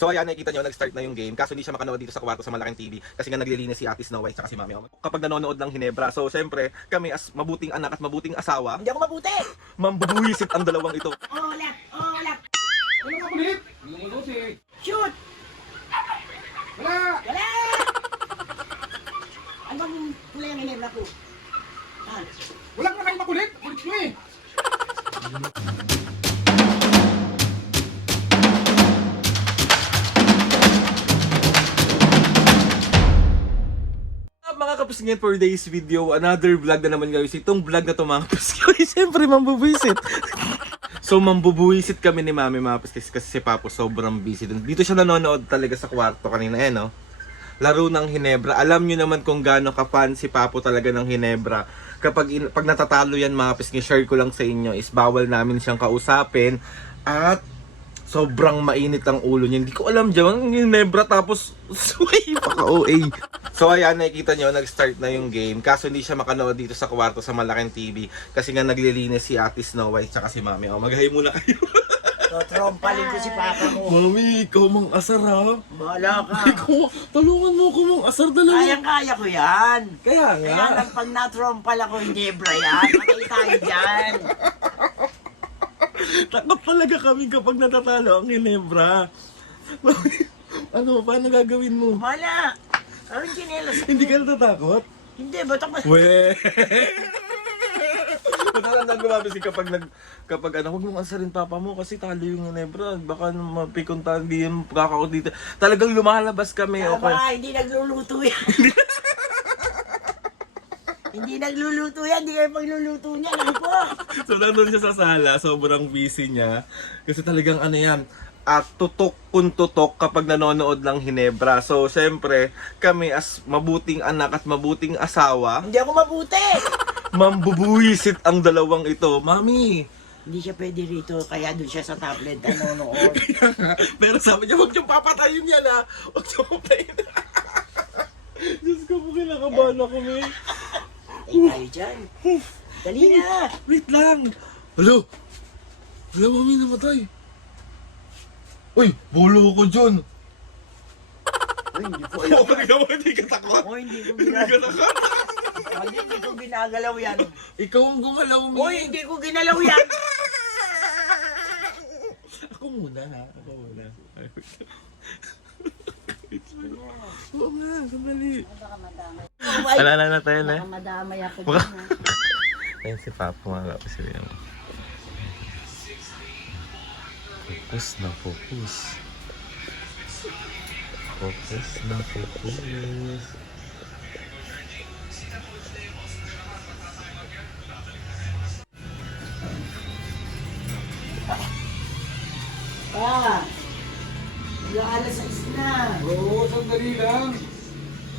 So ayan, nakikita nyo, nag-start na yung game. Kaso hindi siya makanood dito sa kwarto sa malaking TV. Kasi nga naglilinis si Ate Snow White at si Mami. Kapag nanonood ng Hinebra. So syempre, kami as mabuting anak at mabuting asawa, Hindi ako mabuti. mambubuwisit ang dalawang ito. Olap, olap. Ano ka kulit? Ano mo doon si? Shoot. Wala! Wala. Ano bang kulay ang hinebra ko? Ah. Wala ka na kayong makulit! Kulit ko eh! Mga kapisngin, for today's video, another vlog na naman guys. Itong vlog na to mga kapisngin, siyempre mambubuwisit. So mambubuwisit kami ni Mami mga kapisngin kasi si Papo sobrang busy dun. Dito siya nanonood talaga sa kwarto kanina no? Laro ng Hinebra. Alam nyo naman kung gaano ka-fan si Papo talaga ng Hinebra. Pag natatalo yan mga kapisngin, share ko lang sa inyo is bawal namin siyang kausapin. At sobrang mainit ang ulo niya. Hindi ko alam dyan, ang Hinebra tapos sway, paka-OA. So ayan, nakikita nyo, nag-start na yung game. Kaso hindi siya makanood dito sa kwarto sa malaking TV. Kasi nga naglilinis si Ate Snow White tsaka si Mami. O, mag-hi muna kayo. So, trompalin ko si Papa mo. Mami, ikaw mang asar ha. Bahala ka. Ikaw, tulungan mo ako mang asar dalawa. Kayang-kaya ko yan. Kaya nga. Kaya lang pag na-trompal ako hinebra yan, patay tayo dyan. Takot talaga kami kapag natatalo ang Hinebra. Ano, paano gagawin mo? Bahala. Anong chinelas ko? Hindi ka natatakot? Hindi, ba't ako? We! Natatandaan ko mabisi kapag ano, huwag mong asarin papa mo kasi talo yung Hinebra. Baka mapikunta, hindi yung kakao dito. Talagang lumalabas kami. Okay. Tama, hindi nagluluto yan. Hindi nagluluto yan, hindi kayo pagluluto niya. Ano po? So nandun siya sa sala, sobrang busy niya. Kasi talagang ano yan, at tutok kung tutok kapag nanonood ng Hinebra. So syempre, kami as mabuting anak at mabuting asawa, Hindi ako mabuti. mambubuwisit ang dalawang ito. Mami! Hindi siya pwede rito, kaya doon siya sa tablet nanonood. Pero sabi niya, huwag niyong papatayin yan ha. Huwag niyong papatayin. Diyos ko po, kinakabahan ako eh. Ay, tayo dyan. Dali na. Wait lang. Hello? Hello, mami, namatay. Uy, bolo ko dyan. Uy, hindi ko Oo, alam. hindi ka takot. Uy, hindi ko Hindi ka ginagalaw. takot. Hindi ko ginagalaw yan. Ikaw ang gumalaw, mi. Uy, hindi ko ginalaw yan. Ako muna ha. Ako muna. Oo nga, sandali. Ay, Alala na tayo na. madamay ako Baka- dyan. Ha? Ayun si Papa, mga kapatid. Focus na focus. Focus na focus. Ah, alas 6 na. Oo, sandali lang.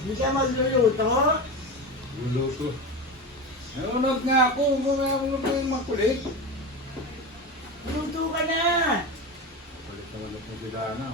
Hindi ka magluluto? Luluto. Nanonood nga ako. Huwag mo kayong makulit. Luto ka na. Kulit na ulit na sila na.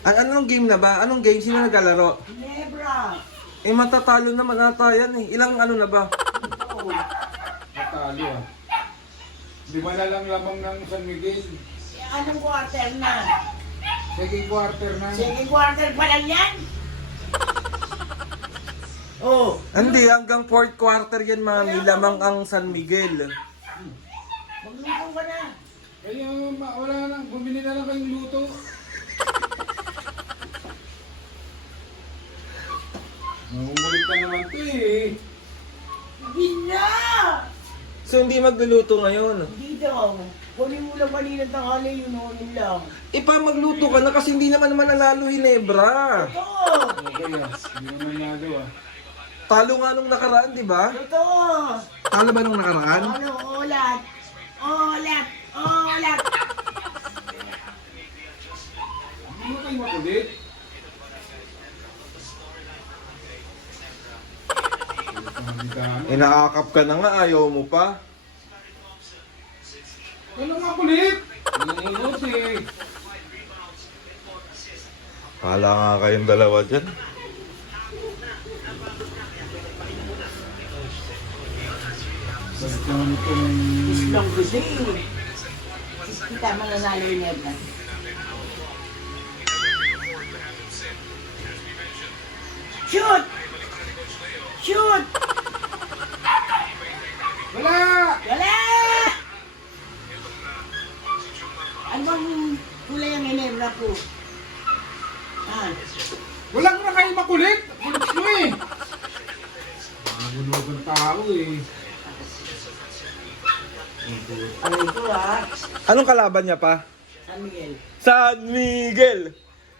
Anong game na ba? Anong game? Sino naglalaro? Hinebra. Eh matatalo naman ata yan eh. Ilang ano na ba? Ito. Matalo ah. Di ba na lang lamang ng San Miguel? Anong quarter na? Second quarter na. Second quarter pa lang yan? Oh, Hindi, hanggang fourth quarter yan mami. Lamang ang San Miguel. magluto ka na. Kaya wala nang, bumili na lang kayong luto. Namumulit ka naman to eh. Hindi na! So hindi magluluto ngayon. Hindi daw. Kunin mo lang kanina tanghali yun, yun lang. Ipa magluto ka na kasi hindi naman nanalo Hinebra. Totoo! Okay ah, hindi naman nagawa. Talo nga nung nakaraan, di ba? Totoo! Talo ba nung nakaraan? Ano, ulat? Ulat! Ulat! Hindi mo kayo makulit. Inaakap ka na nga, ayaw mo pa. Ano nga kulit? Nanonood eh. Kala nga kayong dalawa dyan. Islang gusin. Kita mananalo yung Nebra. ako. Ah, Wala ko na kayo makulit. Kulit mo eh. Nagulog ang tao eh. aray ko ha. Anong kalaban niya pa? San Miguel. San Miguel!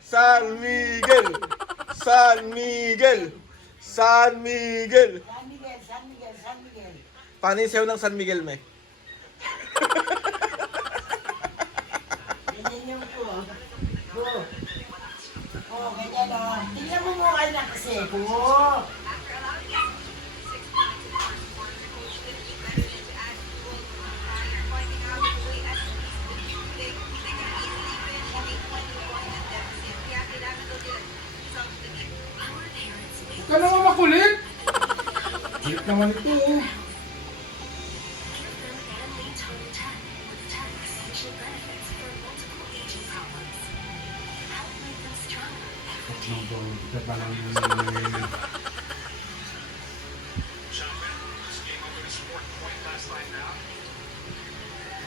San Miguel! San Miguel! San Miguel! San Miguel, San Miguel, San Miguel. Paano yung sayo ng San Miguel, me? Ganyan yung po. Po. Oh, ganyan o. Tingnan mo mukha na kasi. Po. Huwag ka naman makulit. Kulit naman ito oh.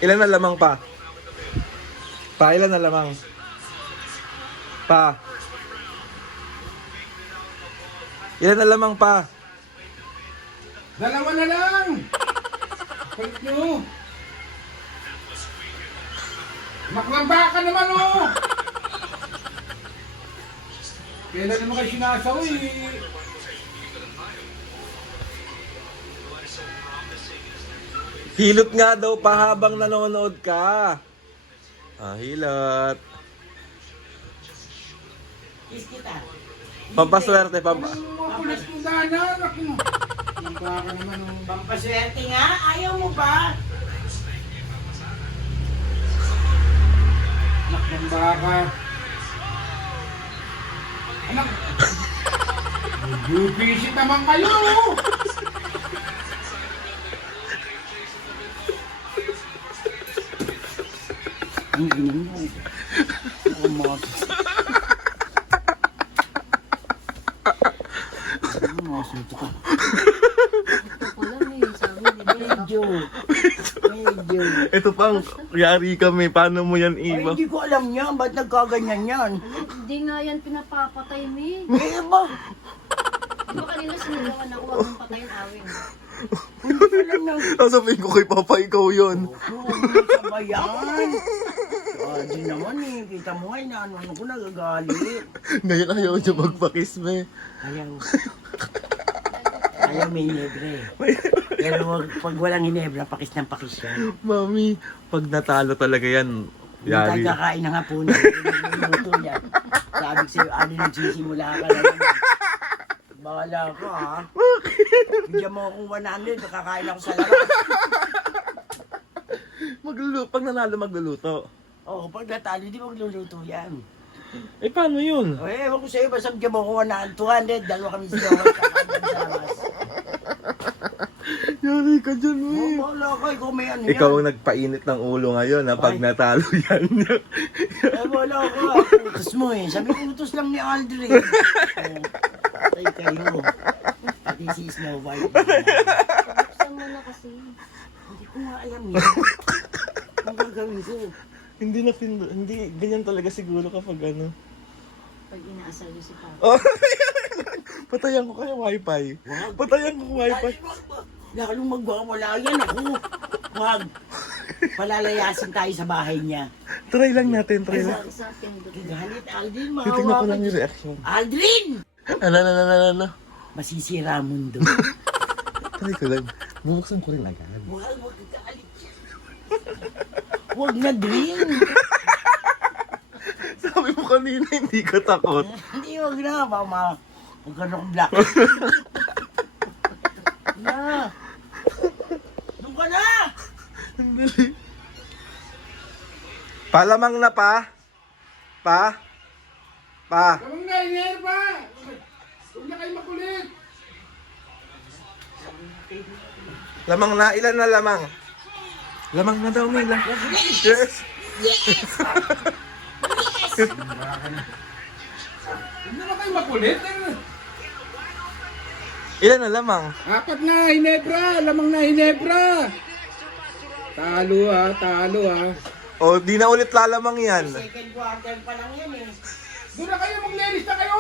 Ilan na lamang pa? Pa, ilan na lamang? Pa. Ilan na lamang pa? Dalawa na lang. Kulit nyo. Maklamba ka naman oh. Kailan naman kayo sinasawi eh. Hilot nga daw pa habang nanonood ka. Ah, hilot. Kiss kita. Pampaswerte, Ang makulit mo dana. Maklamba ka naman oh. Pampaswerte nga. Ayaw mo ba? Maklamba ka. Anak. Bubisit naman kayo oh. Ang ina mo. Oh, mga. Medyo. Ito pang yari kami. Paano mo yan, Ay, Iba? hindi ko alam yan. Ba't nagkaganyan yan? Hindi nga yan pinapapatay, me. Eh ba? Di ba kanina sinigawan ako, huwag mong patayin awing. Hindi ko alam na. Sasabihin ko kay Papa, ikaw yun. Sabay yan. Di naman eh. Kita mo nga, inaano ko nagagalit. Ngayon ayaw niya magpakiss, me. Ayaw. Ayaw may hinebre. Pero pag walang hinebra, pakis ng pakis yan. Mami, pag natalo talaga yan, Yung yari. kakain na nga po na. Nagluluto yan. Sabi ko sa'yo, ano nagsisimula ka na naman. Bahala ka ha. Bigyan mo akong 100, nakakain ako sa labas. Pag nanalo, magluluto. Oo, pag natalo, di magluluto yan. Eh, paano yun? Eh, ewan ko sa'yo, basta bigyan mo akong 200, dalawa kami sa kakain sa labas. Yari ka dyan, Oo, me. bahala ka, ikaw may ano Ikaw yan. ang nagpainit ng ulo ngayon, ha, pag Ay. natalo yan. Eh, bahala ka, utos mo eh. Sabi ko, utos lang ni Aldrin. Patay kayo. Pati si Snow White. Buksan mo na kasi. Hindi ko nga alam eh. Ang gagawin ko. Hindi, ganyan talaga siguro kapag ano. Pag inaasal niyo si Papa. Oh, patayan ko kayo wifi. Patayan ko wifi. Lalong magwawala yan ako. Wag. Palalayasin tayo sa bahay niya. Try lang natin, try lang. Sa pindot. Galit, Aldrin. Titignan ko Maawa lang ka. yung reaction. Aldrin! Ano? Masisira ang mundo. Try ko lang. Bubuksan ko rin agad. Wag ka alit. Wag na, Drin. Sabi mo kanina, hindi ka takot. Hindi, wag na. Baka magkaroon black. Na. Doon ka na. Palamang na pa. Pa. Kamang na, iner pa! Huwag na kayo makulit! Lamang na. Ilan na lamang? Lamang na daw nila. Yes. Huwag na kayo makulit! Ilan na lamang? Apat na, Hinebra! Lamang na, Hinebra! Talo ha. O, di na ulit lalamang yan. Second quarter pa lang yan eh. Doon na kayo, maglilista kayo!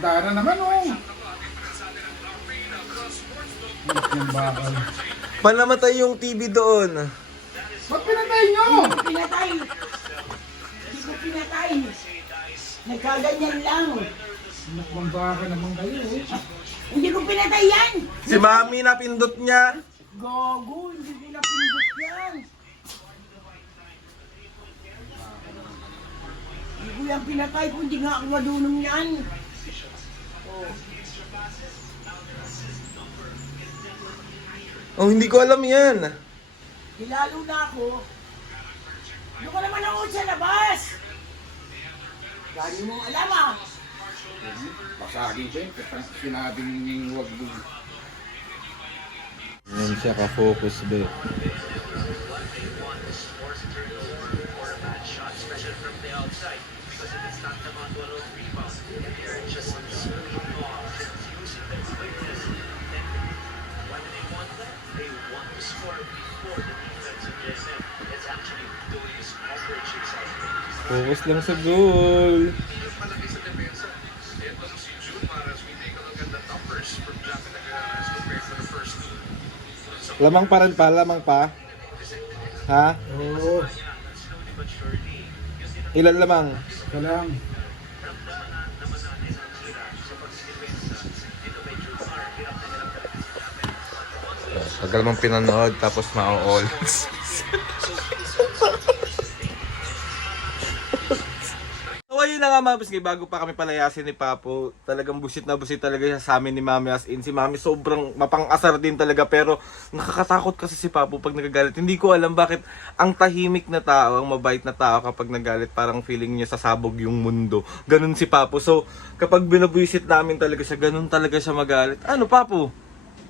Dana naman oh! Yung bakal. Panamatay yung TV doon. Ba't pinatay nyo? Pinatay. Hindi ko pinatay. Nagkaganyan lang. Nakbang baka naman kayo eh. Hindi ko pinatay yan. Si Mami napindot niya. Gago, hindi ko napindot yan. Hindi ko yan pinatay kung hindi nga ako madunong yan. Oh, hindi ko alam yan. Hilalo na ako. Doon ka naman ako sa labas. Dami mong alam ah. Pasagin ko yun. Sinabing huwag doon. Ngayon siya ka-focus, be. Focus lang sa goal. Lamang pa rin pa, lamang pa. Ha? Oo. Ilan lamang? Ika lang. Tagal mong pinanood tapos ma-all. So ayun na nga mga bisgay, bago pa kami palayasin ni Papo, talagang busit na busit talaga siya sa amin ni Mami, as in si Mami sobrang mapang-asar din talaga, pero nakakatakot kasi si Papo pag nagagalit. Hindi ko alam bakit ang tahimik na tao, ang mabait na tao kapag nagalit, parang feeling niya sasabog yung mundo. Ganun si Papo. So kapag binabuisit namin talaga siya, ganun talaga siya magalit. Ano Papo?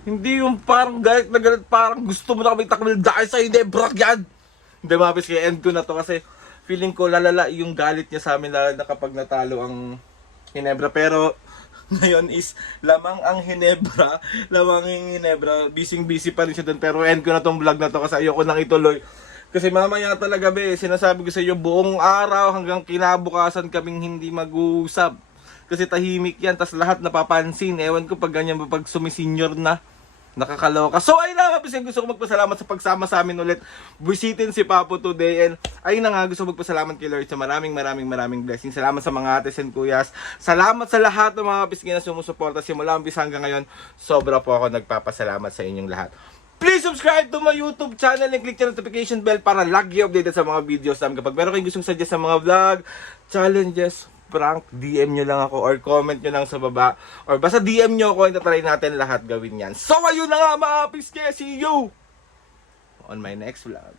Hindi yung parang galit na galit, parang gusto mo na kami takmil dahil sa hindi, brak yan! Hindi mga bisgay, end ko na to kasi feeling ko lalala yung galit niya sa amin lalo na kapag natalo ang Ginebra. Pero ngayon is lamang ang Ginebra. Lamang yung Ginebra. Busy pa rin siya doon. Pero end ko na tong vlog na to kasi ayoko nang ituloy. Kasi mamaya talaga be, sinasabi ko sa iyo buong araw hanggang kinabukasan kaming hindi mag-uusap. Kasi tahimik yan, tas lahat napapansin. Ewan ko pag ganyan, pag sumisenyor na. Nakakaloka. So ayun na nga, gusto ko magpasalamat sa pagsama sa amin ulit. Visitin si Papo today. And ayun na nga, gusto ko magpasalamat kay Lord sa maraming blessings. Salamat sa mga ates and kuyas. Salamat sa lahat ng mga pisngi na sumusuporta simula umpisa hanggang ngayon. Sobra po ako nagpapasalamat sa inyong lahat. Please subscribe to my YouTube channel and click the notification bell para lagi updated sa mga videos namin. Kapag meron kayong gustong suggest sa mga vlog, challenges, prank, DM nyo lang ako or comment nyo lang sa baba. Or basta DM nyo ako and tatry natin lahat gawin yan. So ayun na nga mga piske, see you on my next vlog.